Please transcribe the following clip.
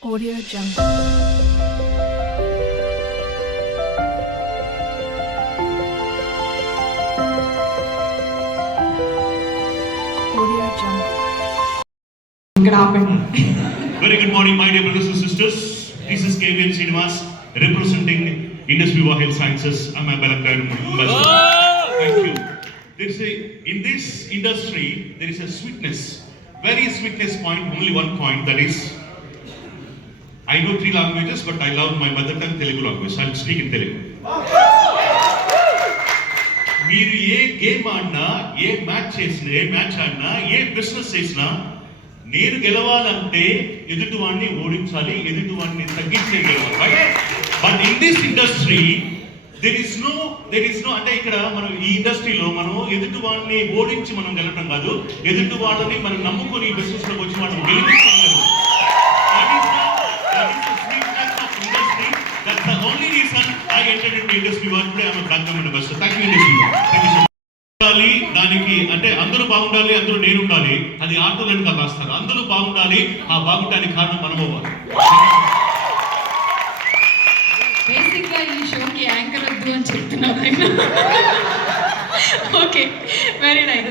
Audio Jungle. Audio Jungle. Very good morning, my dear brothers and sisters. This is KVN Srinivas representing Indus Viva Health Sciences. I'm a Balakran ambassador. Thank you. In this industry, there is a sweetness, very sweetness point, only one point, that is, I know 3 languages, but I love my mother tongue Telugu language. I'll speak in Telugu. మీరు ఏ గేమ్ ఆడినా, ఏ మ్యాచ్ ఆడినా, ఏ బిజినెస్ చేసినా, నేను గెలవాలంటే ఎదుటివాడిని ఓడించాలి, ఎదుటివాడిని తగ్గించే గెలవాలి. But in this industry there is no అంటే ఇక్కడ మనం ఈ ఇండస్ట్రీలో మనం ఎదుటివాడిని ఓడించి మనం గెలవడం కాదు, ఎదుటి వాళ్ళని మనం నమ్ముకొని బిజినెస్ లోకి వచ్చి మనం గెలిపించడం కాదు. That's the only reason I entered into industry work. Today I'm a brand new investor. Thank you industry. Thank you so much. దానికి అంటే అందరూ బాగుండాలి, అందరూ నేను ఉండాలి, అది ఆటోలను కాదు రాస్తారు. అందరూ బాగుండాలి, ఆ బాగుండడానికి కారణం మనం అవ్వాలి. బేసిక్ గా ఈ షోకి యాంకర్ వద్దు అని చెప్తున్నారు. Okay, very nice.